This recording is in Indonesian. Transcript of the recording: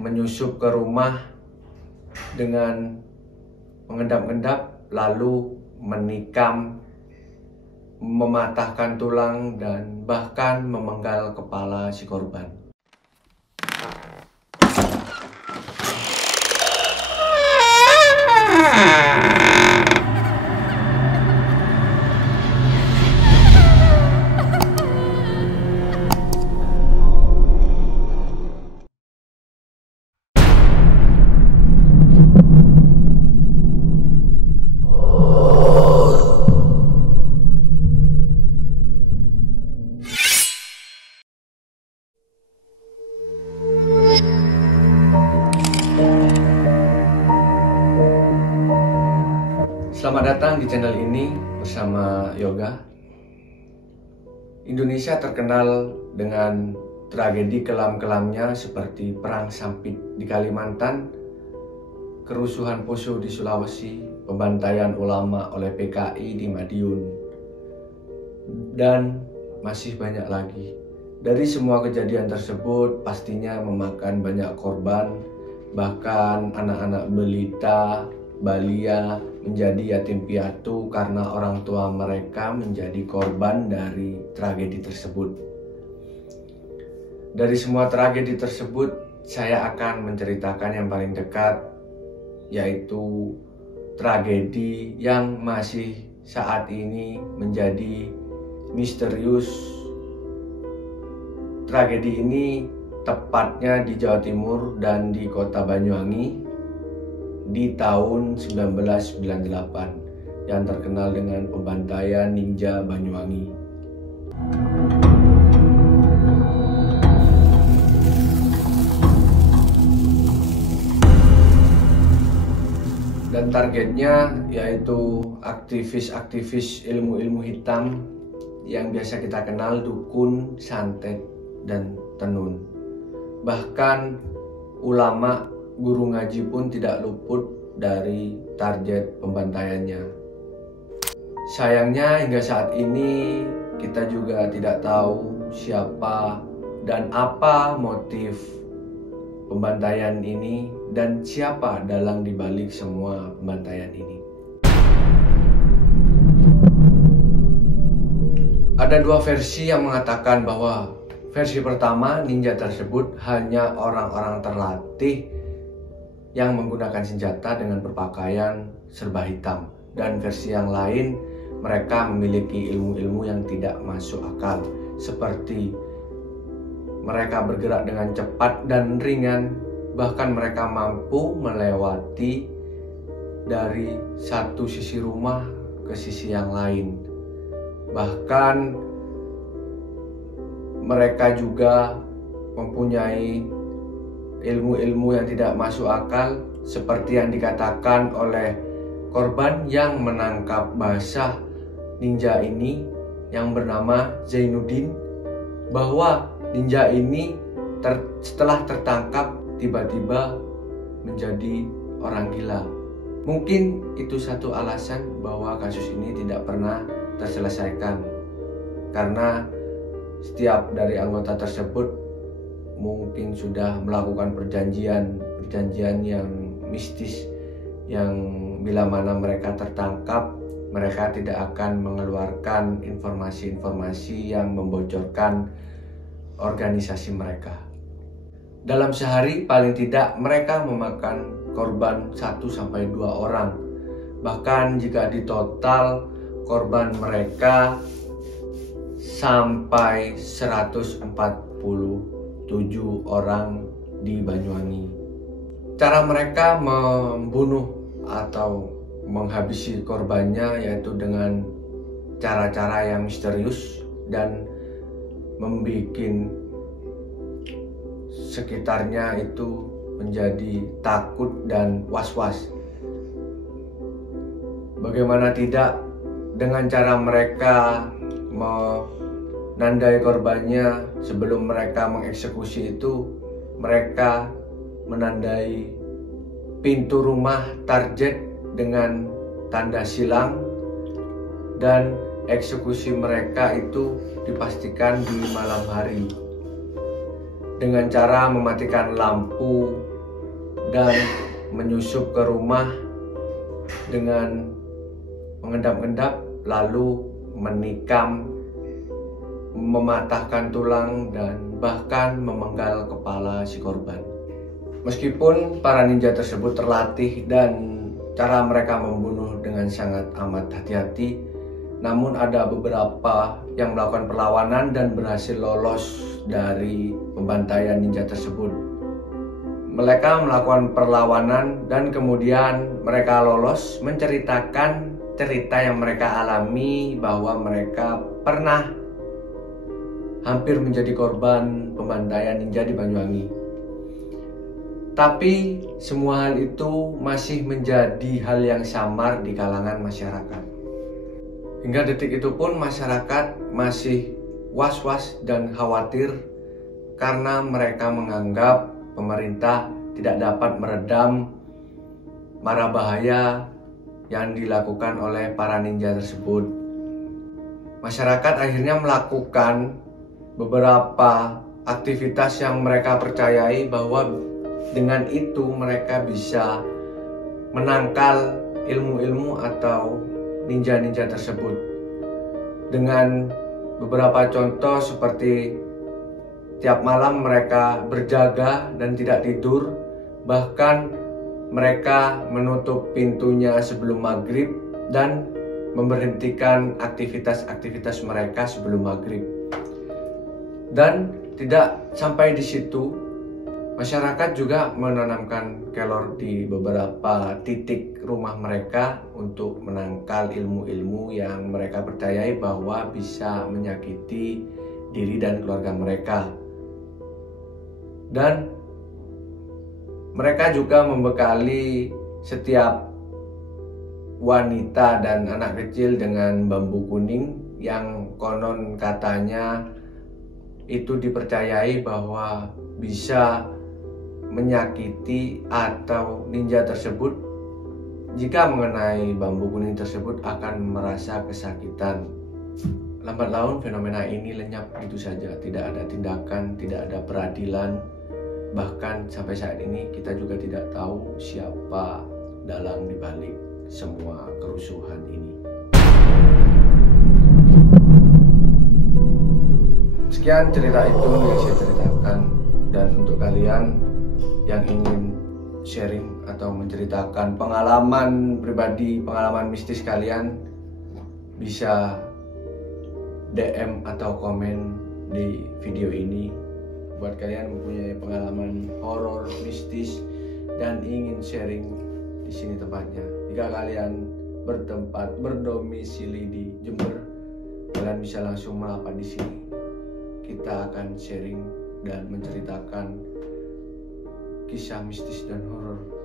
menyusup ke rumah dengan mengendap-endap, lalu menikam, mematahkan tulang, dan bahkan memenggal kepala si korban. Selamat datang di channel ini bersama Yoga. Indonesia terkenal dengan tragedi kelam-kelamnya seperti Perang Sampit di Kalimantan, kerusuhan Poso di Sulawesi, pembantaian ulama oleh PKI di Madiun, dan masih banyak lagi. Dari semua kejadian tersebut pastinya memakan banyak korban, bahkan anak-anak balita, balia menjadi yatim piatu karena orang tua mereka menjadi korban dari tragedi tersebut. Dari semua tragedi tersebut, saya akan menceritakan yang paling dekat, yaitu tragedi yang masih saat ini menjadi misterius. Tragedi ini tepatnya di Jawa Timur dan di kota Banyuwangi di tahun 1998 yang terkenal dengan pembantaian ninja Banyuwangi. Dan targetnya yaitu aktivis-aktivis ilmu-ilmu hitam yang biasa kita kenal dukun, santet, dan tenun. Bahkan ulama, guru ngaji pun tidak luput dari target pembantaiannya. Sayangnya hingga saat ini kita juga tidak tahu siapa dan apa motif pembantaian ini dan siapa dalang dibalik semua pembantaian ini. Ada dua versi yang mengatakan bahwa versi pertama, ninja tersebut hanya orang-orang terlatih yang menggunakan senjata dengan berpakaian serba hitam, dan versi yang lain, mereka memiliki ilmu-ilmu yang tidak masuk akal, seperti mereka bergerak dengan cepat dan ringan, bahkan mereka mampu melewati dari satu sisi rumah ke sisi yang lain. Bahkan mereka juga mempunyai ilmu-ilmu yang tidak masuk akal, seperti yang dikatakan oleh korban yang menangkap basah ninja ini yang bernama Zainuddin, bahwa ninja ini setelah tertangkap tiba-tiba menjadi orang gila. Mungkin itu satu alasan bahwa kasus ini tidak pernah terselesaikan, karena setiap dari anggota tersebut mungkin sudah melakukan perjanjian yang mistis, yang bila mana mereka tertangkap, mereka tidak akan mengeluarkan informasi-informasi yang membocorkan organisasi mereka. Dalam sehari paling tidak mereka memakan korban 1-2 orang. Bahkan jika ditotal, korban mereka sampai 147 orang di Banyuwangi. Cara mereka membunuh atau menghabisi korbannya yaitu dengan cara-cara yang misterius dan membuat sekitarnya itu menjadi takut dan was-was. Bagaimana tidak, dengan cara mereka menandai korbannya sebelum mereka mengeksekusi itu, mereka menandai pintu rumah target dengan tanda silang, dan eksekusi mereka itu dipastikan di malam hari. dengan cara mematikan lampu dan menyusup ke rumah dengan mengendap-endap, lalu menikam, mematahkan tulang, dan bahkan memenggal kepala si korban. Meskipun para ninja tersebut terlatih dan cara mereka membunuh dengan sangat amat hati-hati, namun ada beberapa yang melakukan perlawanan dan berhasil lolos dari pembantaian ninja tersebut. Mereka melakukan perlawanan dan kemudian mereka lolos menceritakan cerita yang mereka alami, bahwa mereka pernah hampir menjadi korban pembantaian ninja di Banyuwangi. Tapi semua hal itu masih menjadi hal yang samar di kalangan masyarakat. Hingga detik itu pun masyarakat masih was-was dan khawatir karena mereka menganggap pemerintah tidak dapat meredam mara bahaya yang dilakukan oleh para ninja tersebut. Masyarakat akhirnya melakukan beberapa aktivitas yang mereka percayai bahwa dengan itu mereka bisa menangkal ilmu-ilmu atau ninja-ninja tersebut. Dengan beberapa contoh seperti tiap malam mereka berjaga dan tidak tidur, bahkan mereka menutup pintunya sebelum maghrib dan memberhentikan aktivitas-aktivitas mereka sebelum maghrib. Dan tidak sampai di situ, masyarakat juga menanamkan kelor di beberapa titik rumah mereka untuk menangkal ilmu-ilmu yang mereka percayai bahwa bisa menyakiti diri dan keluarga mereka. Dan mereka juga membekali setiap wanita dan anak kecil dengan bambu kuning yang konon katanya itu dipercayai bahwa bisa menyakiti atau ninja tersebut jika mengenai bambu kuning tersebut akan merasa kesakitan. Lambat laun fenomena ini lenyap begitu saja, tidak ada tindakan, tidak ada peradilan. Bahkan sampai saat ini kita juga tidak tahu siapa dalang dibalik semua kerusuhan ini. Sekian cerita itu yang saya ceritakan, dan untuk kalian yang ingin sharing atau menceritakan pengalaman pribadi, pengalaman mistis kalian, bisa DM atau komen di video ini. Buat kalian mempunyai pengalaman horor, mistis, dan ingin sharing, di sini tempatnya. Jika kalian berdomisili di Jember, kalian bisa langsung merapat di sini. Kita akan sharing dan menceritakan kisah mistis dan horor